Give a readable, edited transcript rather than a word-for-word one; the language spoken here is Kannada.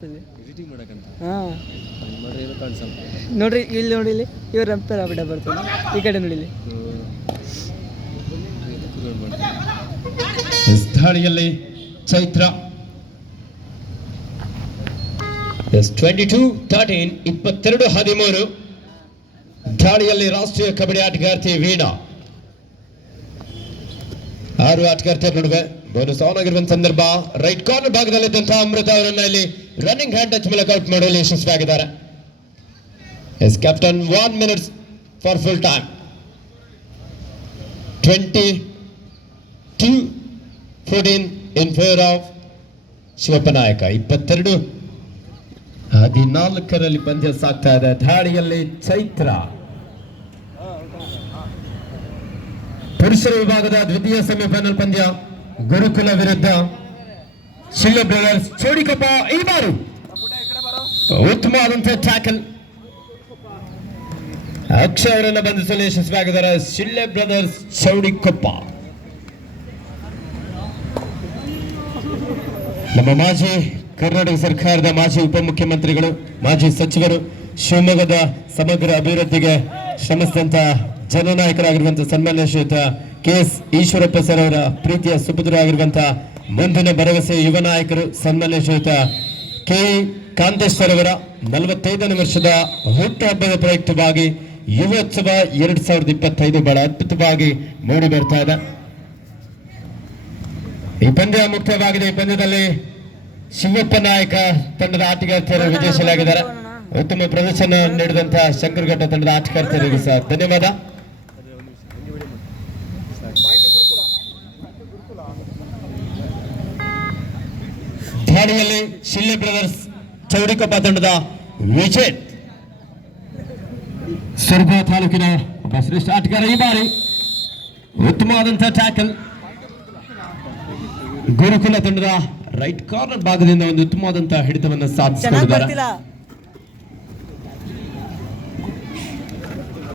ಹಾಂ ನೋಡ್ರಿ ಇಲ್ಲಿ ನೋಡಿ ಇಲ್ಲಿ ಇವ್ರು ಅಂತಾರೆ ಬಿಡ ಬರ್ತಾರೆ ಈ ಕಡೆ ನೋಡಿ ಇಲ್ಲಿ ದಾಳಿಯಲ್ಲಿ ಚೈತ್ರ 22-13 ದಾಳಿಯಲ್ಲಿ ರಾಷ್ಟ್ರೀಯ ಕಬಡ್ಡಿ ಆಟಗಾರ್ತಿ ವೀಣಾ 6 ಆಟಗಾರ್ತಿಯರ ನಡುವೆ ಬೋನಸ್ ಆನ್ ಆಗಿರುವಂತ ಸಂದರ್ಭ ರೈಟ್ ಕಾರ್ನರ್ ಭಾಗದಲ್ಲಿದ್ದಂತಹ ಅಮೃತ ಅವರನ್ನ ಇಲ್ಲಿ ರನ್ನಿಂಗ್ ಹ್ಯಾಂಡ್ ಟಚ್ ಮೂಲಕ ಔಟ್ ಮಾಡಲು ಯಶಸ್ವಿಯಾಗಿದ್ದಾರೆ. Yes captain 1 minute for full time. 22-14 in favour of Shivappa Nayaka. 22-14 ಪಂದ್ಯ ಸಾಗ್ತಾ ಇದೆ. ದಾಳಿಯಲ್ಲಿ ಚೈತ್ರ ಪುರುಷರ ವಿಭಾಗದ ದ್ವಿತೀಯ ಸೆಮಿಫೈನಲ್ ಪಂದ್ಯ ಗುರುಕುಲ ವಿರುದ್ಧ ಶಿಲ್ಲೆ ಬ್ರದರ್ಸ್ ಚೌಡಿಕೊಪ್ಪ. ಈ ಬಾರು ಉತ್ತಮವಾದಂತಹ ಟ್ಯಾಕಲ್ ಅಕ್ಷಯ್ ಅವರನ್ನು ಬಂಧಿಸಲು ಯಶಸ್ವಿಯಾಗಿದ್ದಾರೆ ಶಿಲ್ಲೆ ಬ್ರದರ್ಸ್ ಚೌಡಿಕೊಪ್ಪ. ನಮ್ಮ ಮಾಜಿ ಕರ್ನಾಟಕ ಸರ್ಕಾರದ ಮಾಜಿ ಉಪಮುಖ್ಯಮಂತ್ರಿಗಳು, ಮಾಜಿ ಸಚಿವರು, ಶಿವಮೊಗ್ಗದ ಸಮಗ್ರ ಅಭಿವೃದ್ಧಿಗೆ ಶ್ರಮಿಸಿದಂತ ಜನನಾಯಕರಾಗಿರುವಂತಹ ಸನ್ಮಾನ್ಯ ಶ್ರೀಯುತ KS ಈಶ್ವರಪ್ಪ ಸರ್ ಅವರ ಪ್ರೀತಿಯ ಸುಪುತ್ರರಾಗಿರುವಂತಹ ಮುಂದಿನ ಭರವಸೆ ಯುವ ನಾಯಕರು ಸನ್ಮಾನ್ಯ ಶ್ರೀಯುತ KE ಕಾಂತೇಶ್ವರ್ ಅವರ 45ನೇ ವರ್ಷದ ಹುಟ್ಟುಹಬ್ಬದ ಪ್ರಯುಕ್ತವಾಗಿ ಯುವೋತ್ಸವ 2025 ಬಹಳ ಅದ್ಭುತವಾಗಿ ಮೂಡಿ ಬರ್ತಾ ಇದೆ. ಈ ಪಂದ್ಯ ಮುಕ್ತವಾಗಿದೆ. ಈ ಪಂದ್ಯದಲ್ಲಿ ಶಿವಪ್ಪ ನಾಯಕ ತಂಡದ ಆಟಗಾರ್ತಿಯರು ವಿಜಯಶಾಲಿಯಾಗಿದ್ದಾರೆ. ಉತ್ತಮ ಪ್ರದರ್ಶನ ನೀಡಿದಂತಹ ಶಂಕರಘಟ್ಟ ತಂಡದ ಆಟಗಾರ್ತಿಯರಿಗೆ ಸಹ ಧನ್ಯವಾದ. ದಾಳಿಯಲ್ಲಿ ಶಿಲ್ಲೆ ಬ್ರದರ್ಸ್ ಚೌಡಿಕೊಪ್ಪ ತಂಡದ ವಿಜಯ್ ಸುರಭ ತಾಲೂಕಿನ ಒಬ್ಬ ಶ್ರೇಷ್ಠ ಆಟಗಾರ. ಈ ಬಾರಿ ಉತ್ತಮವಾದಂತಹ ಟ್ಯಾಕಲ್ ಗುರುಕುಲ ತಂಡದ ರೈಟ್ ಕಾರ್ನರ್ ಭಾಗದಿಂದ ಒಂದು ಉತ್ತಮವಾದಂತಹ ಹಿಡಿತವನ್ನು ಸಾಧಿಸಿಕೊಂಡಿದ್ದಾರೆ.